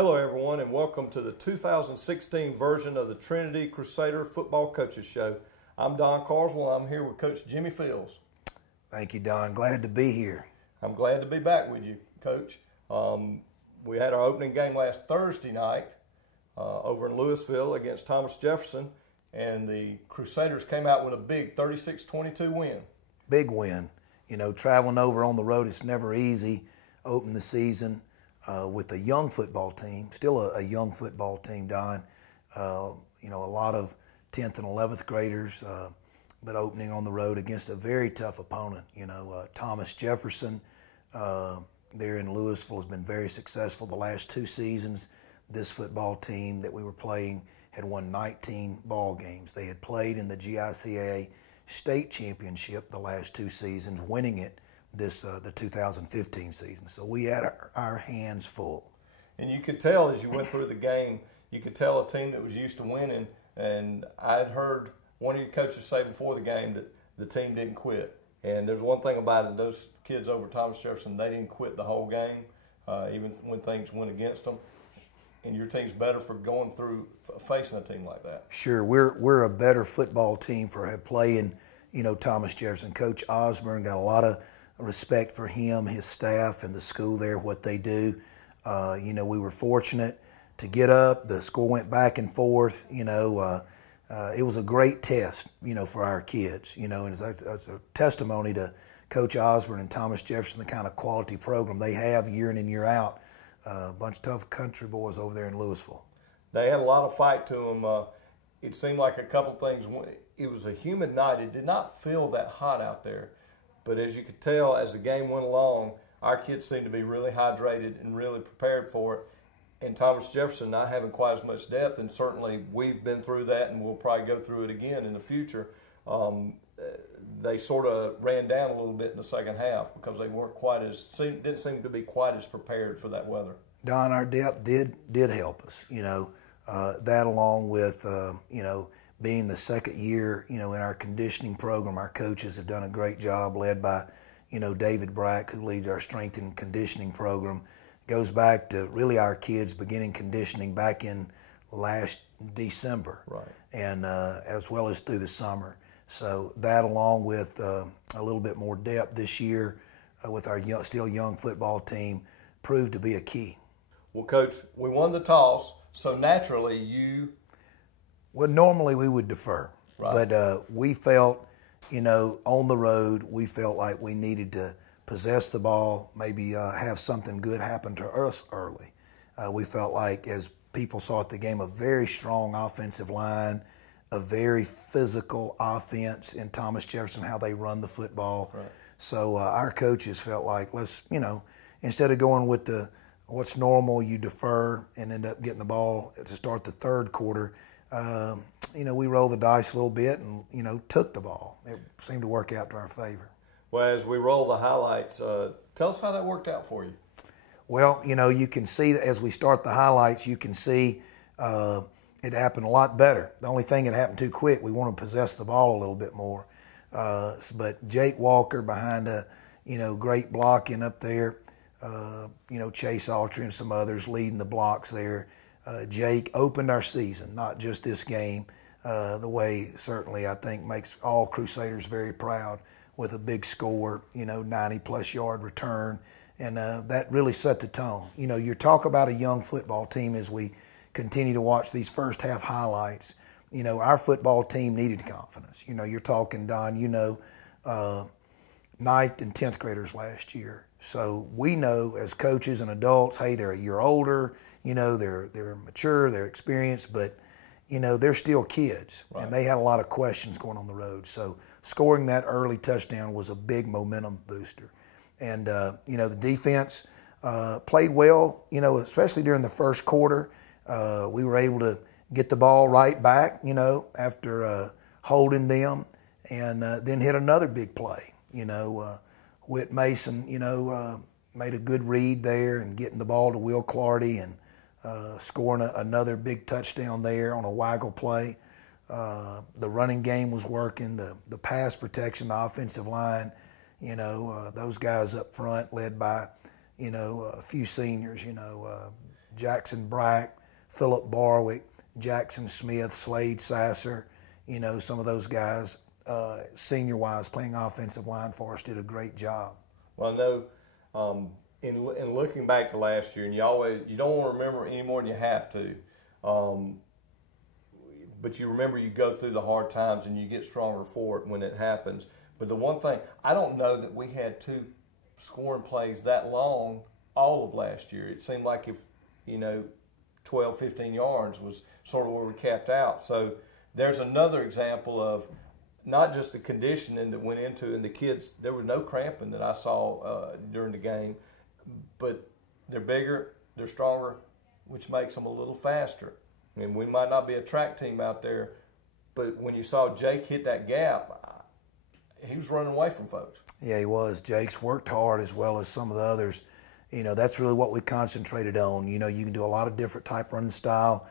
Hello everyone and welcome to the 2016 version of the Trinity Crusader Football Coaches Show. I'm Don Carswell. I'm here with Coach Jimmy Fields. Thank you, Don. Glad to be here. I'm glad to be back with you, Coach. We had our opening game last Thursday night over in Louisville against Thomas Jefferson, and the Crusaders came out with a big 36-22 win. Big win. You know, traveling over on the road, it's never easy. Open the season with a young football team, still a young football team, Don. You know, a lot of 10th and 11th graders, but opening on the road against a very tough opponent. You know, Thomas Jefferson there in Louisville has been very successful the last 2 seasons. This football team that we were playing had won 19 ball games. They had played in the GICAA state championship the last 2 seasons, winning it the 2015 season. So we had our hands full. And you could tell as you went through the game, you could tell a team that was used to winning. And I'd heard one of your coaches say before the game that the team didn't quit. And there's one thing about it, those kids over Thomas Jefferson, they didn't quit the whole game, even when things went against them. And your team's better for going through facing a team like that. Sure, we're a better football team for playing, you know, Thomas Jefferson. Coach Osborne got a lot of respect for him, his staff, and the school there, what they do. You know, we were fortunate to get up. The score went back and forth. You know, it was a great test, you know, for our kids. You know, and it's a testimony to Coach Osborne and Thomas Jefferson, the kind of quality program they have year in and year out. A bunch of tough country boys over there in Louisville. They had a lot of fight to them. It seemed like a couple things. It was a humid night. It did not feel that hot out there. But as you could tell, as the game went along, our kids seemed to be really hydrated and really prepared for it. And Thomas Jefferson not having quite as much depth, and certainly we've been through that and we'll probably go through it again in the future. They sort of ran down a little bit in the second half because they weren't didn't seem to be quite as prepared for that weather. Don, our depth did help us, you know, that along with, you know, being the second year, you know, in our conditioning program. Our coaches have done a great job, led by, you know, David Brack, who leads our strength and conditioning program. Goes back to really our kids beginning conditioning back in last December, right? And as well as through the summer. So that, along with a little bit more depth this year with our still young football team, proved to be a key. Well, Coach, we won the toss, so naturally you... Well, normally we would defer, right. But we felt, you know, on the road, we felt like we needed to possess the ball, maybe have something good happen to us early. We felt like, as people saw at the game, a very strong offensive line, a very physical offense in Thomas Jefferson, how they run the football. Right. So our coaches felt like, let's, you know, instead of going with what's normal, you defer and end up getting the ball to start the third quarter. You know, we rolled the dice a little bit and, you know, took the ball. It seemed to work out to our favor. Well, as we roll the highlights, tell us how that worked out for you. Well, you know, you can see that as we start the highlights, you can see it happened a lot better. The only thing that happened too quick, we want to possess the ball a little bit more. But Jake Walker behind a, you know, great blocking up there. You know, Chase Autry and some others leading the blocks there. Jake opened our season, not just this game, the way certainly I think makes all Crusaders very proud with a big score, you know, 90-plus yard return. And that really set the tone. You know, you talk about a young football team as we continue to watch these first half highlights. You know, our football team needed confidence. You know, you're talking, Don, you know, 9th and 10th graders last year. So we know as coaches and adults, hey, they're a year older, you know, they're mature, they're experienced, but, you know, they're still kids. Right. And they had a lot of questions going on the road. So scoring that early touchdown was a big momentum booster. And, you know, the defense played well, you know, especially during the first quarter. We were able to get the ball right back, you know, after holding them, and then hit another big play. You know, Whit Mason, you know, made a good read there and getting the ball to Will Clardy and scoring another big touchdown there on a waggle play. The running game was working, the pass protection, the offensive line, you know, those guys up front led by, you know, a few seniors, you know, Jackson Brack, Philip Barwick, Jackson Smith, Slade Sasser, some of those guys, senior-wise, playing offensive line for us, did a great job. Well, I know in looking back to last year, and you don't want to remember any more than you have to, but you remember you go through the hard times and you get stronger for it when it happens. But the one thing, I don't know that we had 2 scoring plays that long all of last year. It seemed like if, 12, 15 yards was sort of where we capped out. So there's another example of not just the conditioning that went into, and the kids, there was no cramping that I saw during the game, but they're bigger, they're stronger, which makes them a little faster. And we might not be a track team out there, but when you saw Jake hit that gap, he was running away from folks. Yeah, he was. Jake's worked hard as well as some of the others. That's really what we concentrated on. You can do a lot of different type running style,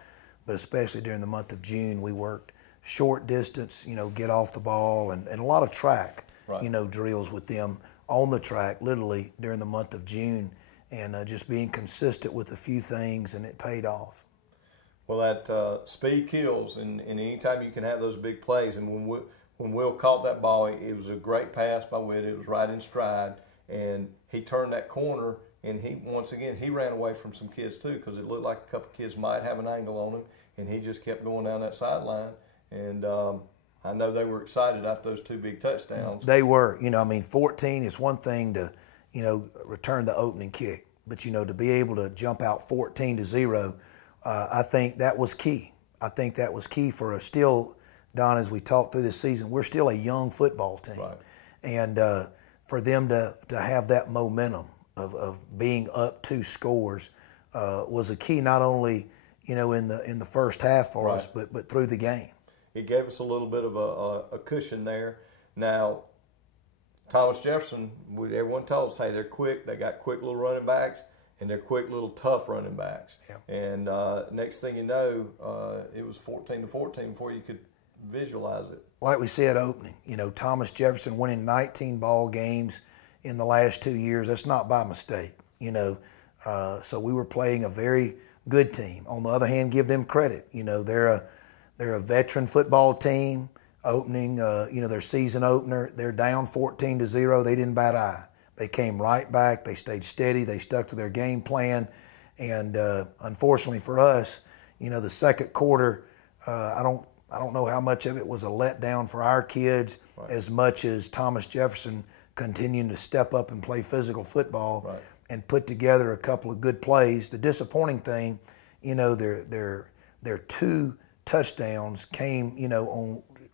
but especially during the month of June, we worked short distance, get off the ball, and a lot of track, right. Drills with them on the track, literally during the month of June, and just being consistent with a few things, and it paid off. Well, that speed kills, and anytime you can have those big plays, and when Will caught that ball, it was a great pass by Witt. It was right in stride, and he turned that corner, and he ran away from some kids too, because it looked like a couple kids might have an angle on him, and he just kept going down that sideline. And I know they were excited after those 2 big touchdowns. They were. 14 is one thing to, return the opening kick, but to be able to jump out 14-0. I think that was key. I think that was key for us. Still, Don, as we talked through this season, we're still a young football team. Right. And for them to have that momentum of being up 2 scores was a key, not only, in the first half for right. us, but through the game. It gave us a little bit of a cushion there. Now, Thomas Jefferson, everyone told us, hey, they're quick. They got quick little running backs, and they're quick little tough running backs. Yeah. And next thing you know, it was 14-14 before you could visualize it. Like we said opening, Thomas Jefferson winning 19 ball games in the last 2 years. That's not by mistake, So we were playing a very good team. On the other hand, give them credit. They're a veteran football team. Opening, their season opener, they're down 14-0. They didn't bat an eye. They came right back. They stayed steady. They stuck to their game plan. And unfortunately for us, the second quarter, I don't know how much of it was a letdown for our kids, right. as much as Thomas Jefferson continuing to step up and play physical football, right. and put together a couple of good plays. The disappointing thing, their 2 touchdowns came,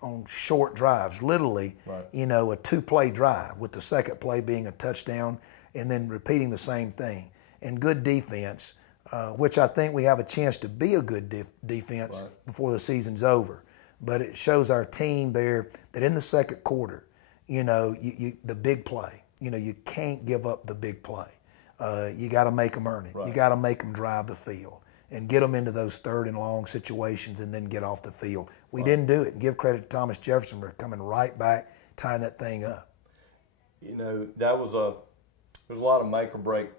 on short drives, literally, right. A 2-play drive, with the second play being a touchdown, and then repeating the same thing. And good defense, which I think we have a chance to be a good defense right. before the season's over. But it shows our team there that in the second quarter, the big play, you can't give up the big play. You got to make them earn it. Right. You got to make them drive the field and get them into those 3rd and long situations, and then get off the field. We right. didn't do it. And give credit to Thomas Jefferson for coming right back, tying that thing up. There was a lot of make or break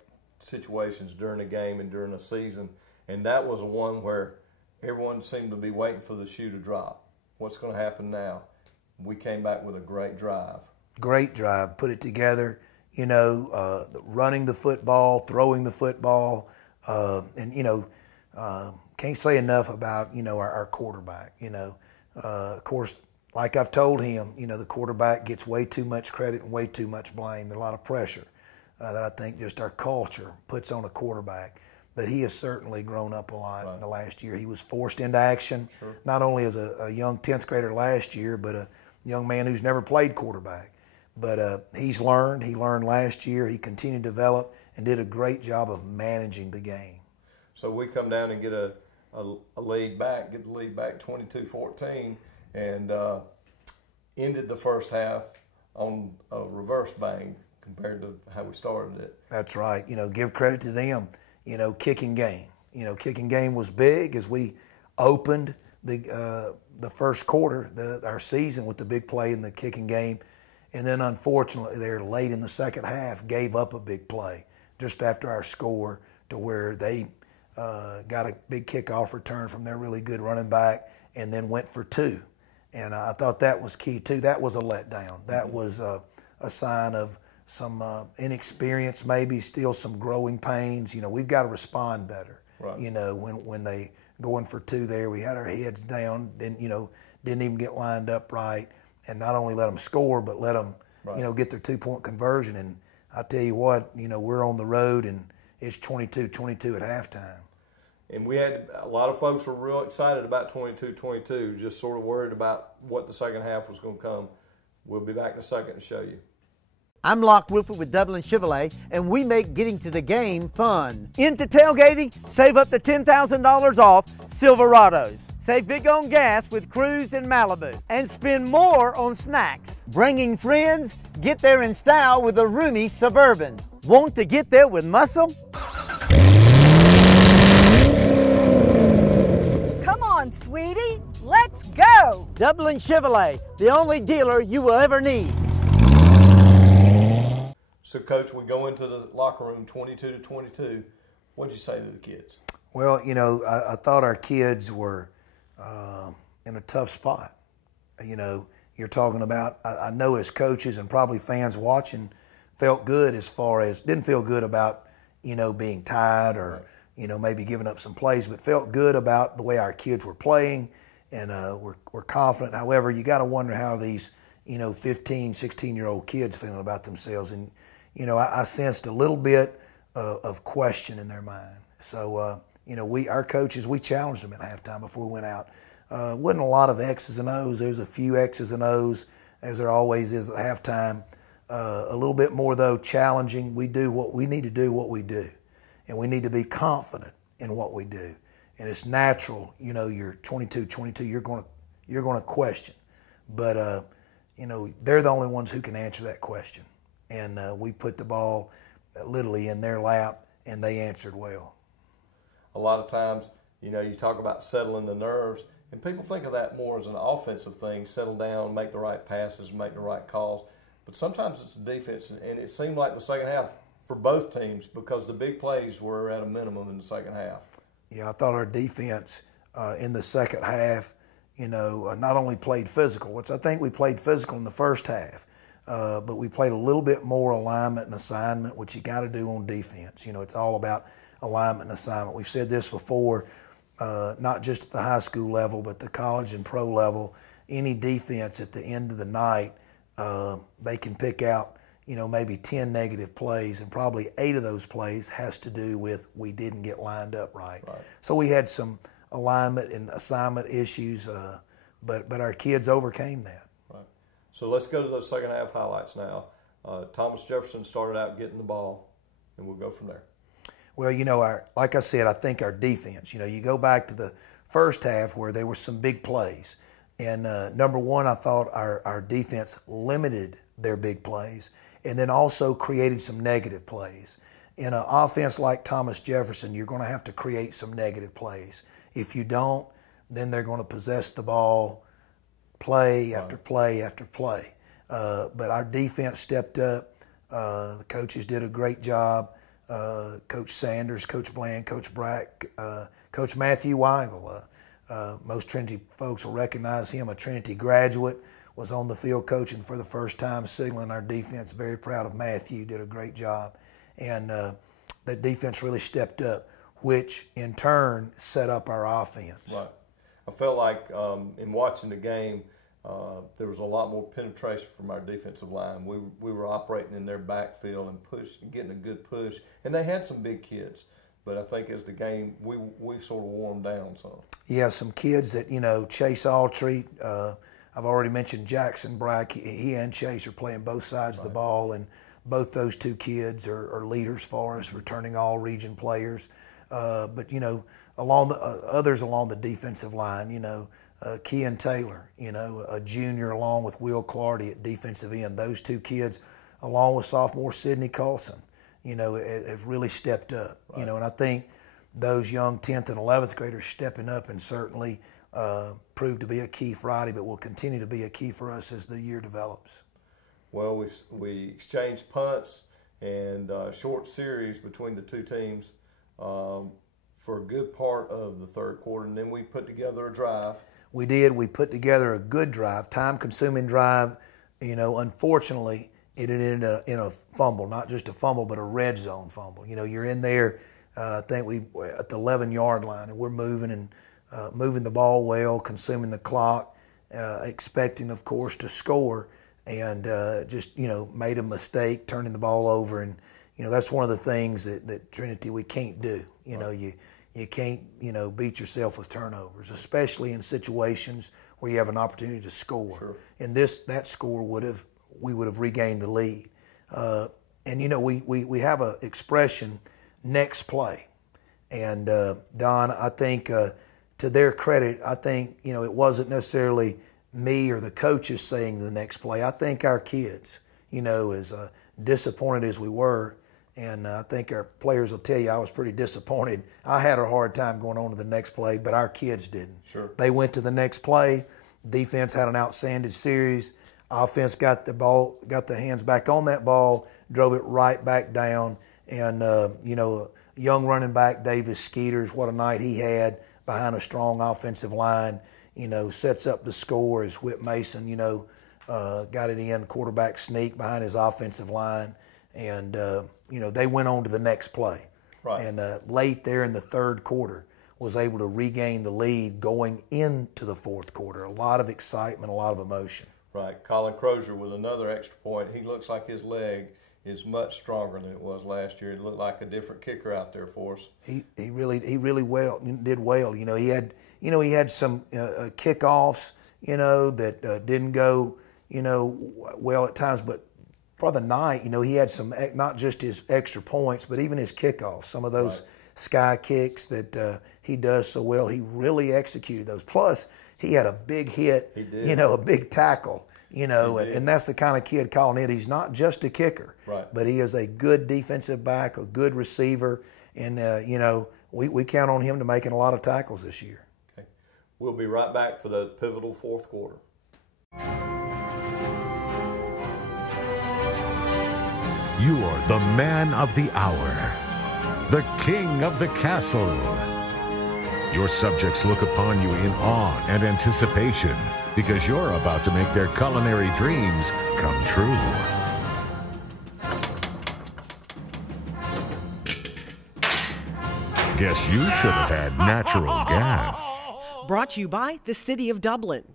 situations during the game and during the season, and that was one where everyone seemed to be waiting for the shoe to drop. What's going to happen now? We came back with a great drive. Great drive. Put it together, running the football, throwing the football, and, can't say enough about, our quarterback, Of course, like I've told him, the quarterback gets way too much credit and way too much blame, and a lot of pressure that I think just our culture puts on a quarterback. But he has certainly grown up a lot right. in the last year. He was forced into action, sure. not only as a young 10th grader last year, but a young man who's never played quarterback. But he's learned. He learned last year. He continued to develop and did a great job of managing the game. So we come down and get a lead back, get the lead back 22-14, and ended the first half on a reverse bang compared to how we started it. That's right. Give credit to them. Kicking game. Kicking game was big as we opened the first quarter, our season, with the big play in the kicking game. And then unfortunately, they're late in the second half, gave up a big play just after our score, to where they got a big kickoff return from their really good running back, and then went for 2. And I thought that was key too. That was a letdown. That was a sign of some inexperience, maybe still some growing pains. You know, we've got to respond better. Right. You know, when they going for 2 there, we had our heads down, didn't even get lined up right, and not only let them score, but let them, get their 2-point conversion. And I tell you what, we're on the road, and it's 22-22 at halftime. And we had a lot of folks were real excited about 22-22, just sort of worried about what the second half was going to come. We'll be back in a second to show you. I'm Locke Wilford with Dublin Chevrolet, and we make getting to the game fun. Into tailgating, save up to $10,000 off Silverados. Save big on gas with Cruise and Malibu, and spend more on snacks. Bringing friends, get there in style with a roomy Suburban. Want to get there with muscle? Come on, sweetie, let's go! Dublin Chevrolet, the only dealer you will ever need. So, Coach, we go into the locker room 22-22. What'd you say to the kids? Well, I thought our kids were in a tough spot. You're talking about, I know as coaches and probably fans watching, felt good as far as, didn't feel good about, being tied or, maybe giving up some plays, but felt good about the way our kids were playing, and we're confident. However, you got to wonder how these, 15, 16-year-old kids feeling about themselves. And, I sensed a little bit of question in their mind. So, our coaches, we challenged them at halftime before we went out. Wasn't a lot of X's and O's. There's a few X's and O's, as there always is at halftime. A little bit more, though, challenging. We do what we need to do, what we do. And we need to be confident in what we do. And it's natural, you're 22-22, you're going to question. But, they're the only ones who can answer that question. And we put the ball literally in their lap, and they answered well. A lot of times, you talk about settling the nerves, and people think of that more as an offensive thing, settle down, make the right passes, make the right calls. But sometimes it's the defense, and it seemed like the second half for both teams because the big plays were at a minimum in the second half. Yeah, I thought our defense in the second half, not only played physical, which I think we played physical in the first half, but we played a little bit more alignment and assignment, which you got to do on defense. It's all about alignment and assignment. We've said this before, not just at the high school level, but the college and pro level. Any defense at the end of the night, they can pick out, maybe 10 negative plays, and probably 8 of those plays has to do with we didn't get lined up right. So we had some alignment and assignment issues, but our kids overcame that. Right. So let's go to those second half highlights now. Thomas Jefferson started out getting the ball, and we'll go from there. Well, like I said, I think our defense, you go back to the first half where there were some big plays. And number one, I thought our defense limited their big plays and then also created some negative plays. In an offense like Thomas Jefferson, you're going to have to create some negative plays. If you don't, then they're going to possess the ball play after play after play. But our defense stepped up. The coaches did a great job. Coach Sanders, Coach Bland, Coach Brack, Coach Matthew Weigel. Most Trinity folks will recognize him, a Trinity graduate, was on the field coaching for the first time, signaling our defense. Very proud of Matthew, did a great job. And that defense really stepped up, which in turn set up our offense. Right. I felt like in watching the game, there was a lot more penetration from our defensive line. We were operating in their backfield and getting a good push. And they had some big kids. But I think as the game, we sort of wore them down some. Yeah, some kids that, Chase Alltreat. I've already mentioned Jackson Brack. He and Chase are playing both sides of the ball, and both those two kids are leaders for us, returning all region players. But, along the others along the defensive line, Kean Taylor, a junior, along with Will Clardy at defensive end. Those two kids, along with sophomore Sidney Colson, have really stepped up. And I think those young 10th and 11th graders stepping up and certainly proved to be a key Friday, but will continue to be a key for us as the year develops. Well, we exchanged punts and short series between the two teams. for a good part of the third quarter, and then we put together a drive. We did. We put together a good drive, time-consuming drive. Unfortunately, it ended in a fumble, not just a fumble, but a red zone fumble. You're in there, I think we at the 11-yard line, and we're moving and moving the ball well, consuming the clock, expecting, of course, to score, and just made a mistake turning the ball over. And that's one of the things that Trinity we can't do. You can't beat yourself with turnovers, especially in situations where you have an opportunity to score. Sure. And that score we would have regained the lead. And we have an expression, next play. And Don, I think to their credit, I think it wasn't necessarily me or the coaches saying the next play. I think our kids, as disappointed as we were, and I think our players will tell you I was pretty disappointed. I had a hard time going on to the next play, but our kids didn't. Sure. They went to the next play. Defense had an outstanding series. Offense got the hands back on that ball, drove it right back down. And, young running back Davis Skeeters, what a night he had behind a strong offensive line, sets up the score as Whit Mason, got it in, quarterback sneak behind his offensive line. And, they went on to the next play. Right. And late there in the third quarter was able to regain the lead going into the fourth quarter. A lot of excitement, a lot of emotion. Right. Colin Crozier with another extra point. He looks like his leg is much stronger than it was last year. It looked like a different kicker out there for us. He really did well. He had some kickoffs, that didn't go, well at times, but for the night, he had some, not just his extra points, but even his kickoffs, some of those sky kicks that he does so well. He really executed those. Plus, he had a big hit, he did. A big tackle, and that's the kind of kid Colin is. He's not just a kicker, right, but he is a good defensive back, a good receiver, and, we count on him to making a lot of tackles this year. Okay. We'll be right back for the pivotal fourth quarter. You are the man of the hour, the king of the castle. Your subjects look upon you in awe and anticipation because you're about to make their culinary dreams come true. Guess you should have had natural gas. Brought to you by the City of Dublin.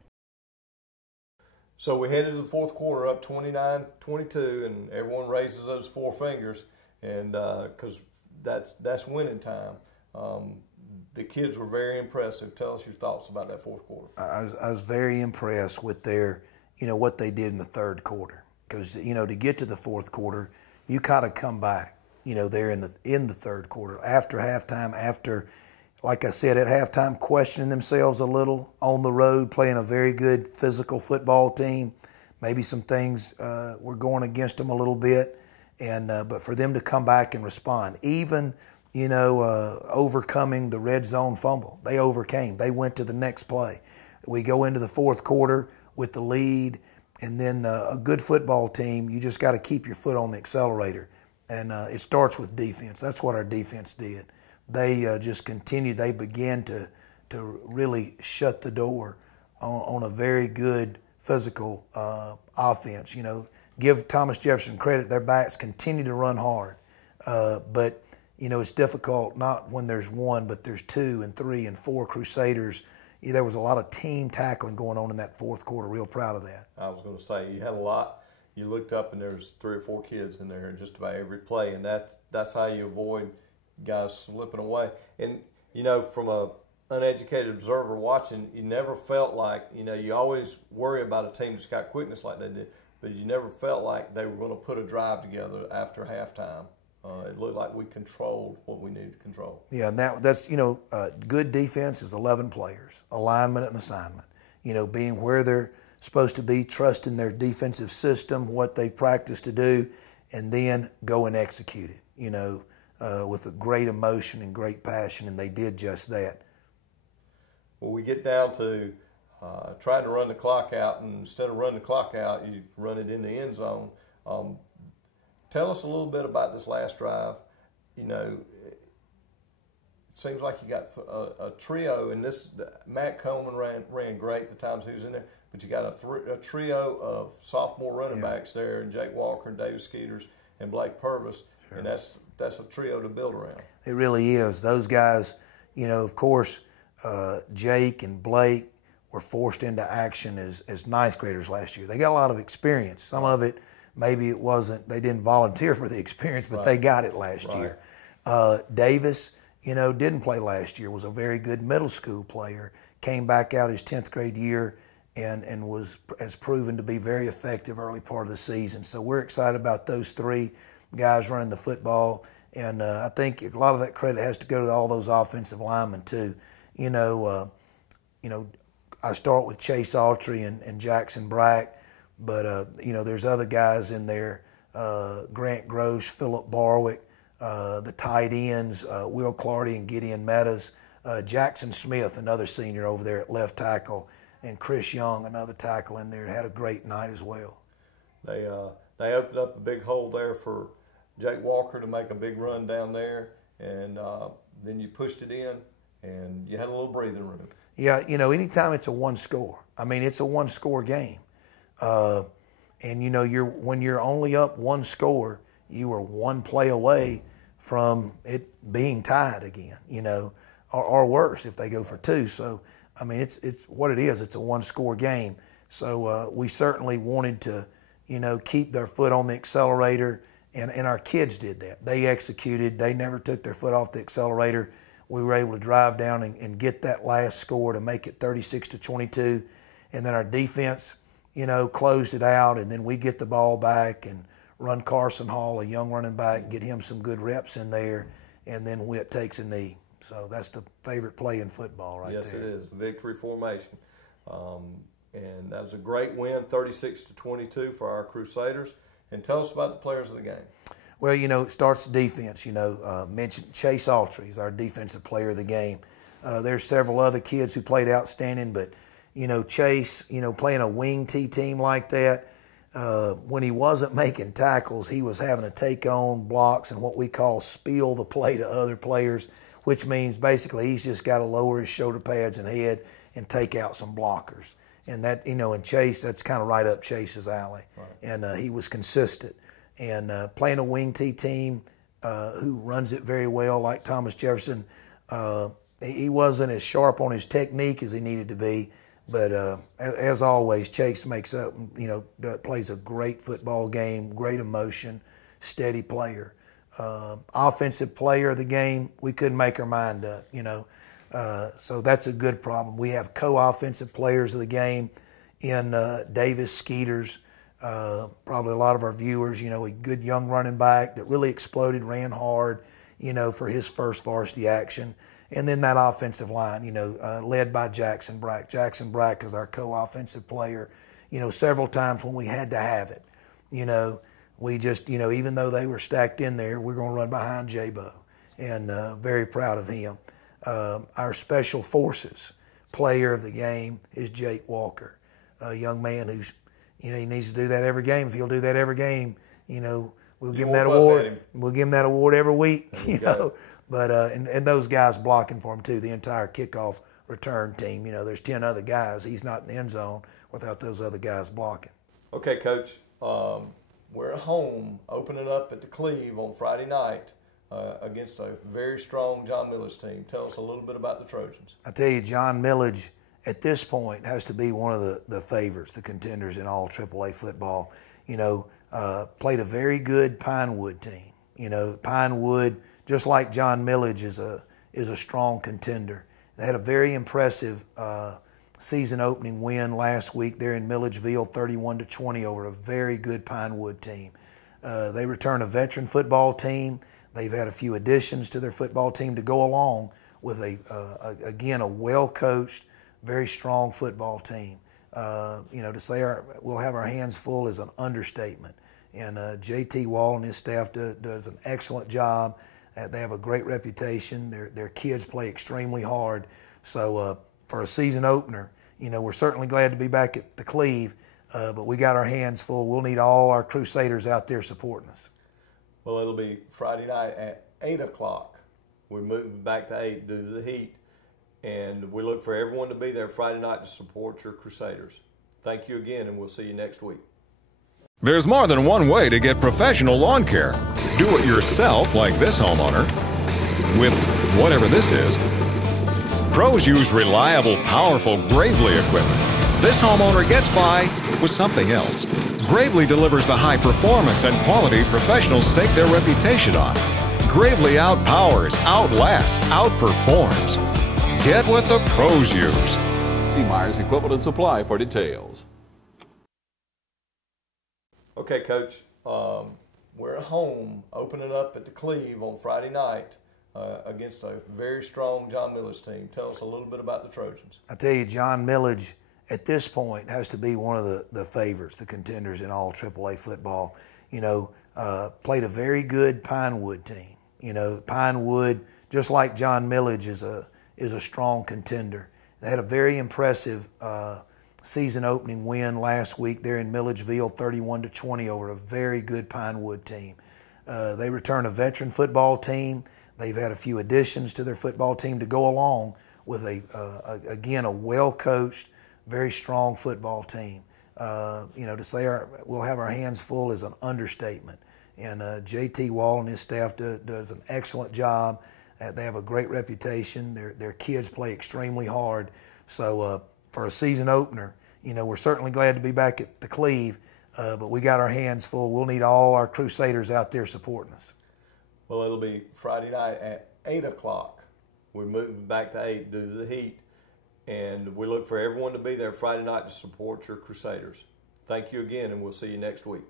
So we headed to the fourth quarter up 29-22, and everyone raises those four fingers, and because that's winning time. The kids were very impressive. Tell us your thoughts about that fourth quarter. I was very impressed with their, what they did in the third quarter, because to get to the fourth quarter, you kind of come back, there in the third quarter after halftime, after. Like I said, at halftime, questioning themselves a little on the road, playing a very good physical football team. Maybe some things were going against them a little bit, and but for them to come back and respond, even overcoming the red zone fumble, they overcame. They went to the next play. We go into the fourth quarter with the lead, and then a good football team, you just got to keep your foot on the accelerator, and it starts with defense. That's what our defense did. They just continued. They began to really shut the door on a very good physical offense. Give Thomas Jefferson credit. Their backs continue to run hard. But, it's difficult not when there's one, but there's two and three and four Crusaders. There was a lot of team tackling going on in that fourth quarter. Real proud of that. I was going to say, you had a lot. You looked up and there was 3 or 4 kids in there in just about every play, and that's how you avoid guys slipping away. And from a uneducated observer watching, you never felt like, you always worry about a team that's got quickness like they did, but you never felt like they were going to put a drive together after halftime. It looked like we controlled what we needed to control. Yeah, and that's good defense is 11 players, alignment and assignment. Being where they're supposed to be, trusting their defensive system, what they practice to do, and then go and execute it. With a great emotion and great passion, and they did just that. Well, we get down to trying to run the clock out, and instead of running the clock out, you run it in the end zone. Tell us a little bit about this last drive. It seems like you got a trio, and this Matt Coleman ran great the times he was in there, but you got a trio of sophomore running backs there, and Jake Walker and David Skeeters and Blake Purvis, and that's a trio to build around. It really is. Those guys, of course, Jake and Blake were forced into action as ninth graders last year. They got a lot of experience. Some of it, maybe it wasn't, they didn't volunteer for the experience, but they got it last year. Davis, didn't play last year, was a very good middle school player, came back out his 10th grade year and has proven to be very effective early part of the season. So we're excited about those three guys running the football. And I think a lot of that credit has to go to all those offensive linemen too. I start with Chase Autry and Jackson Brack, but there's other guys in there, Grant Gross, Phillip Barwick, the tight ends, Will Clardy and Gideon Meadows, Jackson Smith, another senior over there at left tackle, and Chris Young, another tackle in there, had a great night as well. They opened up a big hole there for Jake Walker to make a big run down there, and then you pushed it in, and you had a little breathing room. Yeah, anytime it's a one score, it's a one score game. And when you're only up one score, you are one play away from it being tied again, or worse if they go for two. So, it's what it is. It's a one score game. So we certainly wanted to, keep their foot on the accelerator, and our kids did that. They executed. They never took their foot off the accelerator. We were able to drive down and get that last score to make it 36-22. And then our defense, closed it out, and then we get the ball back and run Carson Hall, a young running back, get him some good reps in there, and then Witt takes a knee. So that's the favorite play in football right there. Yes, it is, victory formation. And that was a great win, 36-22 for our Crusaders. And tell us about the players of the game. Well, it starts defense. Mentioned Chase Autry is our defensive player of the game. There's several other kids who played outstanding, but, Chase, playing a wing T team like that, when he wasn't making tackles, he was having to take on blocks and what we call spill the play to other players, which means basically he's just got to lower his shoulder pads and head and take out some blockers. And that, and Chase, that's kind of right up Chase's alley. Right. And he was consistent. And playing a wing T team who runs it very well, like Thomas Jefferson, he wasn't as sharp on his technique as he needed to be. But as always, Chase makes up, plays a great football game, great emotion, steady player. Offensive player of the game, we couldn't make our mind up, So that's a good problem. We have co-offensive players of the game in Davis Skeeters. Probably a lot of our viewers, a good young running back that really exploded, ran hard, for his first varsity action. And then that offensive line, led by Jackson Brack. Jackson Brack is our co-offensive player, several times when we had to have it. We just, even though they were stacked in there, we're going to run behind J-Bo. And very proud of him. Our special forces player of the game is Jake Walker, a young man who's, he needs to do that every game. If he'll do that every game, we'll give him that award. We'll give him that award every week, But and those guys blocking for him too. The entire kickoff return team. There's 10 other guys. He's not in the end zone without those other guys blocking. Okay, Coach. We're at home, opening up at the Cleve on Friday night against a very strong John Millage team. Tell us a little bit about the Trojans. I tell you, John Millage at this point has to be one of the favorites, the contenders in all AAA football. Played a very good Pinewood team. Pinewood, just like John Millage, is a strong contender. They had a very impressive season opening win last week there in Milledgeville, 31-20 over a very good Pinewood team. They return a veteran football team. They've had a few additions to their football team to go along with a well-coached, very strong football team. To say we'll have our hands full is an understatement. And J.T. Wall and his staff does an excellent job. They have a great reputation. Their kids play extremely hard. So for a season opener, we're certainly glad to be back at the Cleve, but we got our hands full. We'll need all our Crusaders out there supporting us. Well, it'll be Friday night at 8 o'clock We're moving back to 8 due to the heat. And we look for everyone to be there Friday night to support your Crusaders. Thank you again, and we'll see you next week. There's more than one way to get professional lawn care. Do it yourself, like this homeowner, with whatever this is. Pros use reliable, powerful Gravely equipment. This homeowner gets by with something else. Gravely delivers the high performance and quality professionals stake their reputation on. Gravely outpowers, outlasts, outperforms. Get what the pros use. See Myers Equipment and Supply for details. Okay, Coach, we're at home opening up at the Cleve on Friday night against a very strong John Milledge team. Tell us a little bit about the Trojans. I tell you, John Milledge at this point has to be one of the favorites, the contenders in all AAA football. Played a very good Pinewood team. Pinewood, just like John Milledge, is a strong contender. They had a very impressive season opening win last week there in Milledgeville, 31-20 over a very good Pinewood team. They return a veteran football team. They've had a few additions to their football team to go along with again a well-coached, very strong football team. To say we'll have our hands full is an understatement. And J.T. Wall and his staff does an excellent job. They have a great reputation. Their kids play extremely hard. So for a season opener, we're certainly glad to be back at the Cleve, but we got our hands full. We'll need all our Crusaders out there supporting us. Well, it'll be Friday night at 8 o'clock. We're moving back to 8 due to the heat, and we look for everyone to be there Friday night to support your Crusaders. Thank you again, and we'll see you next week.